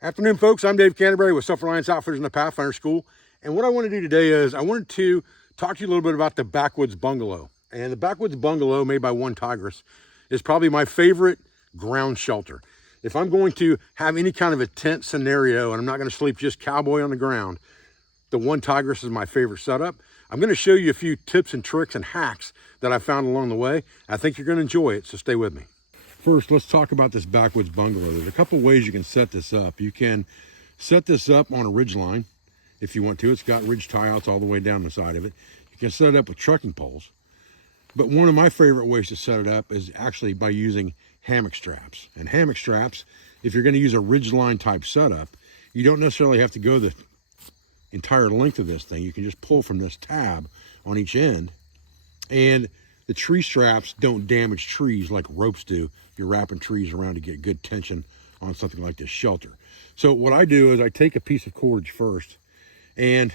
Afternoon, folks. I'm Dave Canterbury with Self-Reliance Outfitters in the Pathfinder School. And what I want to do today is I wanted to talk to you a little bit about the Backwoods Bungalow. And the Backwoods Bungalow, made by One Tigress, is probably my favorite ground shelter. If I'm going to have any kind of a tent scenario and I'm not going to sleep just cowboy on the ground, the One Tigress is my favorite setup. I'm going to show you a few tips and tricks and hacks that I found along the way. I think you're going to enjoy it, so stay with me. First, let's talk about this Backwoods Bungalow. There's a couple ways you can set this up. You can set this up on a ridge line if you want to. It's got ridge tie-outs all the way down the side of it. You can set it up with trucking poles. But one of my favorite ways to set it up is actually by using hammock straps. And hammock straps, if you're going to use a ridge line type setup, you don't necessarily have to go the entire length of this thing. You can just pull from this tab on each end. And the tree straps don't damage trees like ropes do. You're wrapping trees around to get good tension on something like this shelter. So what I do is I take a piece of cordage first, and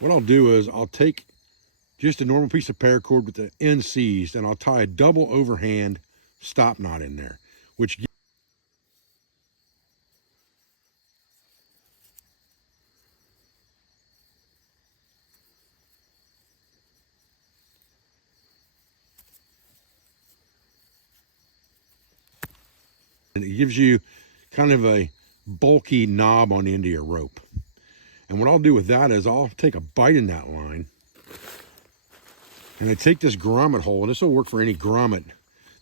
what I'll do is I'll take just a normal piece of paracord with the end seized, and I'll tie a double overhand stop knot in there, which and it gives you kind of a bulky knob on the end of your rope. And what I'll do with that is I'll take a bite in that line, and I take this grommet hole, and this will work for any grommet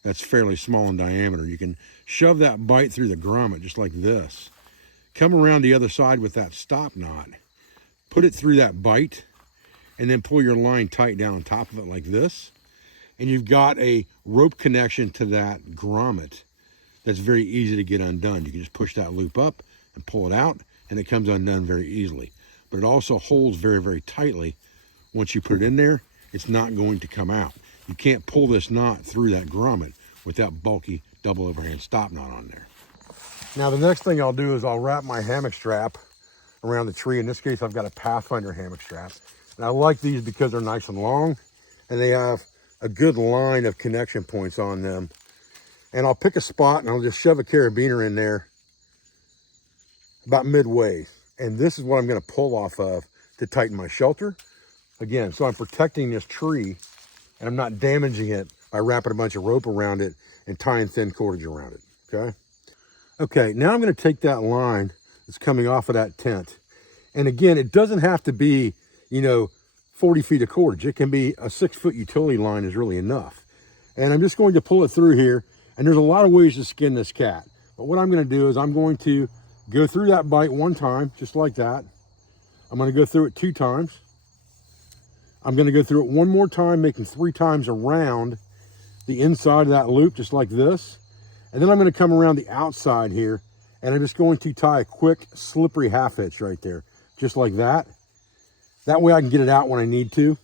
that's fairly small in diameter. You can shove that bite through the grommet just like this. Come around the other side with that stop knot, put it through that bite, and then pull your line tight down on top of it like this. And you've got a rope connection to that grommet that's very easy to get undone. You can just push that loop up and pull it out, and it comes undone very easily. But it also holds very, very tightly. Once you put it in there, it's not going to come out. You can't pull this knot through that grommet with that bulky double overhand stop knot on there. Now the next thing I'll do is I'll wrap my hammock strap around the tree. In this case, I've got a Pathfinder hammock strap. And I like these because they're nice and long, and they have a good line of connection points on them. And I'll pick a spot and I'll just shove a carabiner in there about midway. And this is what I'm going to pull off of to tighten my shelter. Again, so I'm protecting this tree and I'm not damaging it by wrapping a bunch of rope around it and tying thin cordage around it, okay? Okay, now I'm going to take that line that's coming off of that tent. And again, it doesn't have to be, 40 feet of cordage. It can be a 6-foot utility line is really enough. And I'm just going to pull it through here. And there's a lot of ways to skin this cat. But what I'm going to do is I'm going to go through that bite one time, just like that. I'm going to go through it 2 times. I'm going to go through it one more time, making 3 times around the inside of that loop, just like this. And then I'm going to come around the outside here, and I'm just going to tie a quick slippery half hitch right there, just like that. That way I can get it out when I need to.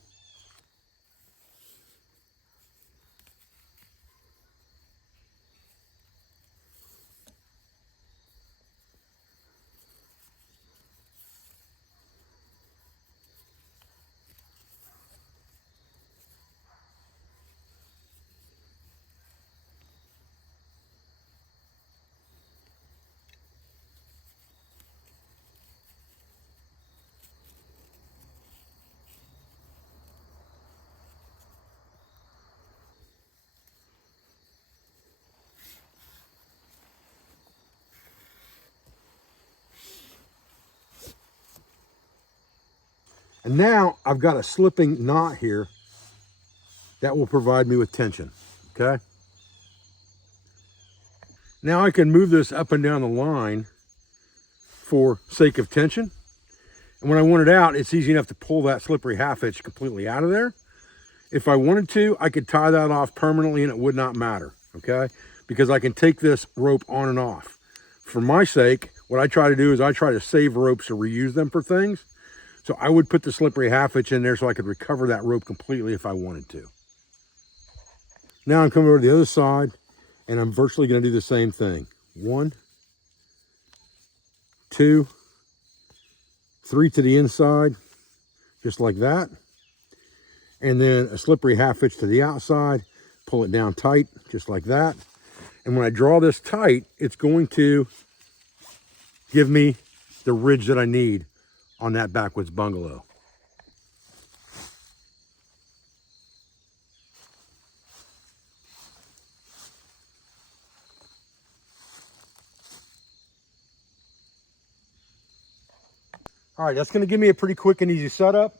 And now I've got a slipping knot here that will provide me with tension, okay? Now I can move this up and down the line for sake of tension. And when I want it out, it's easy enough to pull that slippery half hitch completely out of there. If I wanted to, I could tie that off permanently and it would not matter, okay? Because I can take this rope on and off. For my sake, what I try to do is I try to save ropes or reuse them for things. So I would put the slippery half hitch in there so I could recover that rope completely if I wanted to. Now I'm coming over to the other side, and I'm virtually going to do the same thing. 1, 2, 3 to the inside, just like that. And then a slippery half hitch to the outside, pull it down tight, just like that. And when I draw this tight, it's going to give me the ridge that I need on that Backwoods Bungalow. All right, that's going to give me a pretty quick and easy setup.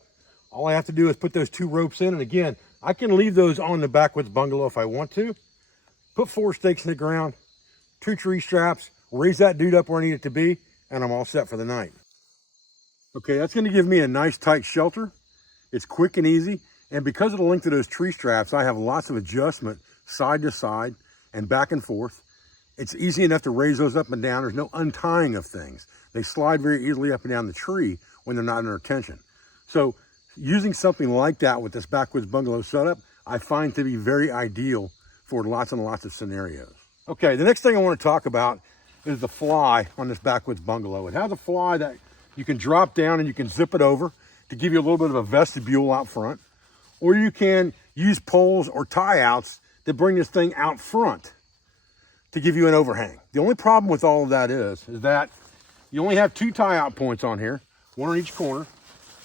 All I have to do is put those 2 ropes in. And again, I can leave those on the Backwoods Bungalow if I want to. Put 4 stakes in the ground, 2 tree straps, raise that dude up where I need it to be, and I'm all set for the night. Okay, that's going to give me a nice tight shelter. It's quick and easy. And because of the length of those tree straps, I have lots of adjustment side to side and back and forth. It's easy enough to raise those up and down. There's no untying of things. They slide very easily up and down the tree when they're not under tension. So using something like that with this Backwoods Bungalow setup, I find to be very ideal for lots and lots of scenarios. Okay, the next thing I want to talk about is the fly on this Backwoods Bungalow. It has a fly that you can drop down and you can zip it over to give you a little bit of a vestibule out front. Or you can use poles or tie outs to bring this thing out front to give you an overhang. The only problem with all of that is that you only have 2 tie out points on here, 1 on each corner,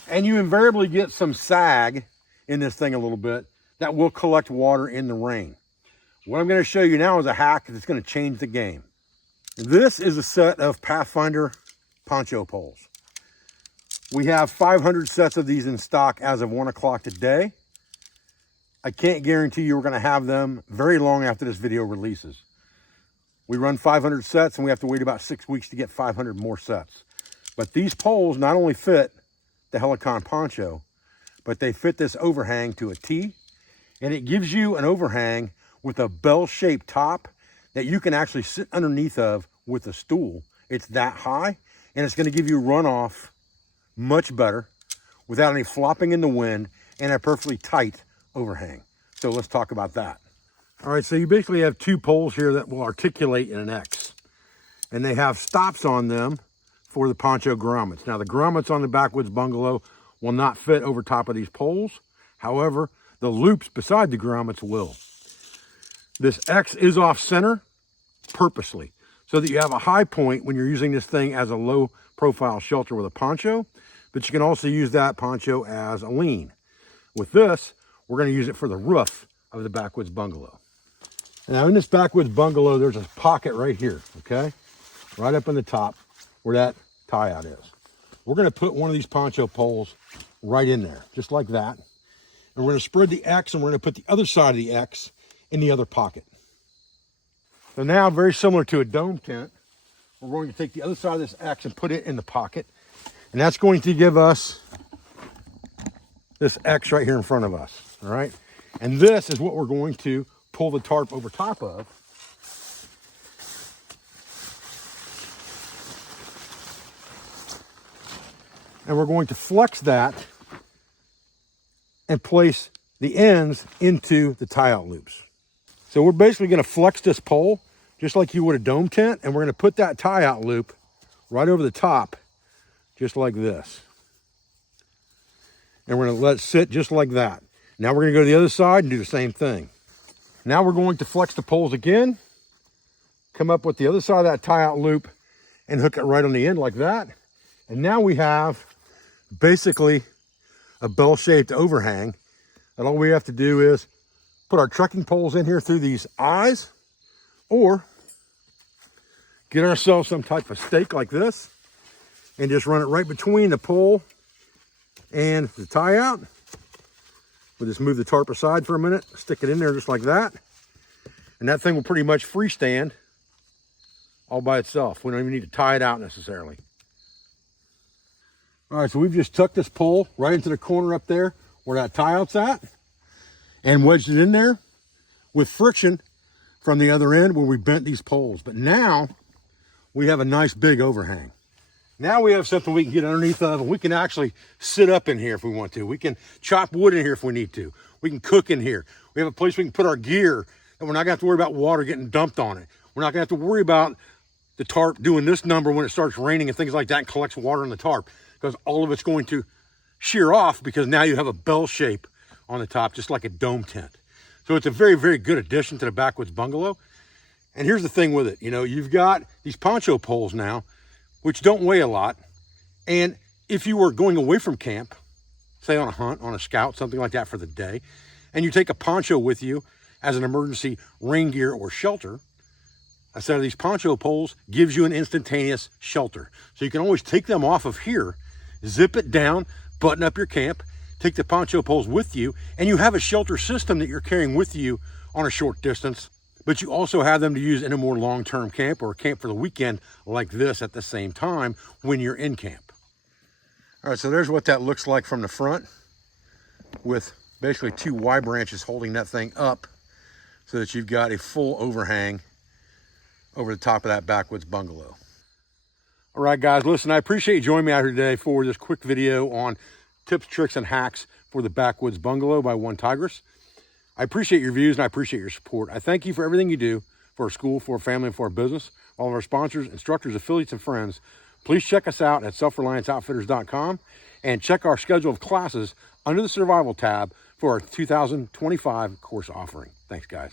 and you invariably get some sag in this thing a little bit that will collect water in the rain. What I'm going to show you now is a hack that's going to change the game. This is a set of Pathfinder Poncho Poles. We have 500 sets of these in stock as of 1 o'clock today. I can't guarantee you we're going to have them very long after this video releases. We run 500 sets and we have to wait about 6 weeks to get 500 more sets. But these poles not only fit the Helicon poncho, but they fit this overhang to a T, and it gives you an overhang with a bell-shaped top that you can actually sit underneath of with a stool. It's that high, and it's going to give you runoff much better without any flopping in the wind and a perfectly tight overhang. So let's talk about that. All right, so you basically have 2 poles here that will articulate in an X, and they have stops on them for the poncho grommets. Now, the grommets on the Backwoods Bungalow will not fit over top of these poles. However, the loops beside the grommets will. This X is off center purposely so that you have a high point when you're using this thing as a low profile shelter with a poncho, but you can also use that poncho as a lean. With this, we're going to use it for the roof of the Backwoods Bungalow. Now in this Backwoods Bungalow, there's a pocket right here, okay? Right up in the top where that tie out is. We're going to put one of these poncho poles right in there, just like that. And we're going to spread the X and we're going to put the other side of the X in the other pocket. So now, very similar to a dome tent, we're going to take the other side of this X and put it in the pocket. And that's going to give us this X right here in front of us, all right? And this is what we're going to pull the tarp over top of. And we're going to flex that and place the ends into the tie-out loops. So we're basically going to flex this pole just like you would a dome tent, and we're going to put that tie-out loop right over the top, just like this. And we're going to let it sit just like that. Now we're going to go to the other side and do the same thing. Now we're going to flex the poles again, come up with the other side of that tie-out loop and hook it right on the end like that. And now we have basically a bell-shaped overhang. And all we have to do is put our trekking poles in here through these eyes, or get ourselves some type of stake like this and just run it right between the pole and the tie out. We'll just move the tarp aside for a minute, stick it in there just like that. And that thing will pretty much freestand all by itself. We don't even need to tie it out necessarily. All right, so we've just tucked this pole right into the corner up there where that tie out's at and wedged it in there with friction from the other end where we bent these poles. But now we have a nice big overhang. Now we have something we can get underneath of, and we can actually sit up in here if we want to. We can chop wood in here if we need to. We can cook in here. We have a place we can put our gear, and we're not gonna have to worry about water getting dumped on it. We're not gonna have to worry about the tarp doing this number when it starts raining and things like that and collects water in the tarp, because all of it's going to shear off because now you have a bell shape on the top, just like a dome tent. So it's a very, very good addition to the Backwoods Bungalow. And here's the thing with it. You know, you've got these poncho poles now, which don't weigh a lot. And if you were going away from camp, say on a hunt, on a scout, something like that for the day, and you take a poncho with you as an emergency rain gear or shelter, a set of these poncho poles gives you an instantaneous shelter. So you can always take them off of here, zip it down, button up your camp, take the poncho poles with you, and you have a shelter system that you're carrying with you on a short distance, but you also have them to use in a more long-term camp or camp for the weekend like this at the same time when you're in camp. All right, so there's what that looks like from the front, with basically 2 Y branches holding that thing up so that you've got a full overhang over the top of that Backwoods Bungalow. All right, guys, listen, I appreciate you joining me out here today for this quick video on tips, tricks, and hacks for the Backwoods Bungalow by One Tigress. I appreciate your views and I appreciate your support. I thank you for everything you do for our school, for our family, and for our business. All of our sponsors, instructors, affiliates, and friends, please check us out at selfrelianceoutfitters.com and check our schedule of classes under the Survival tab for our 2025 course offering. Thanks, guys.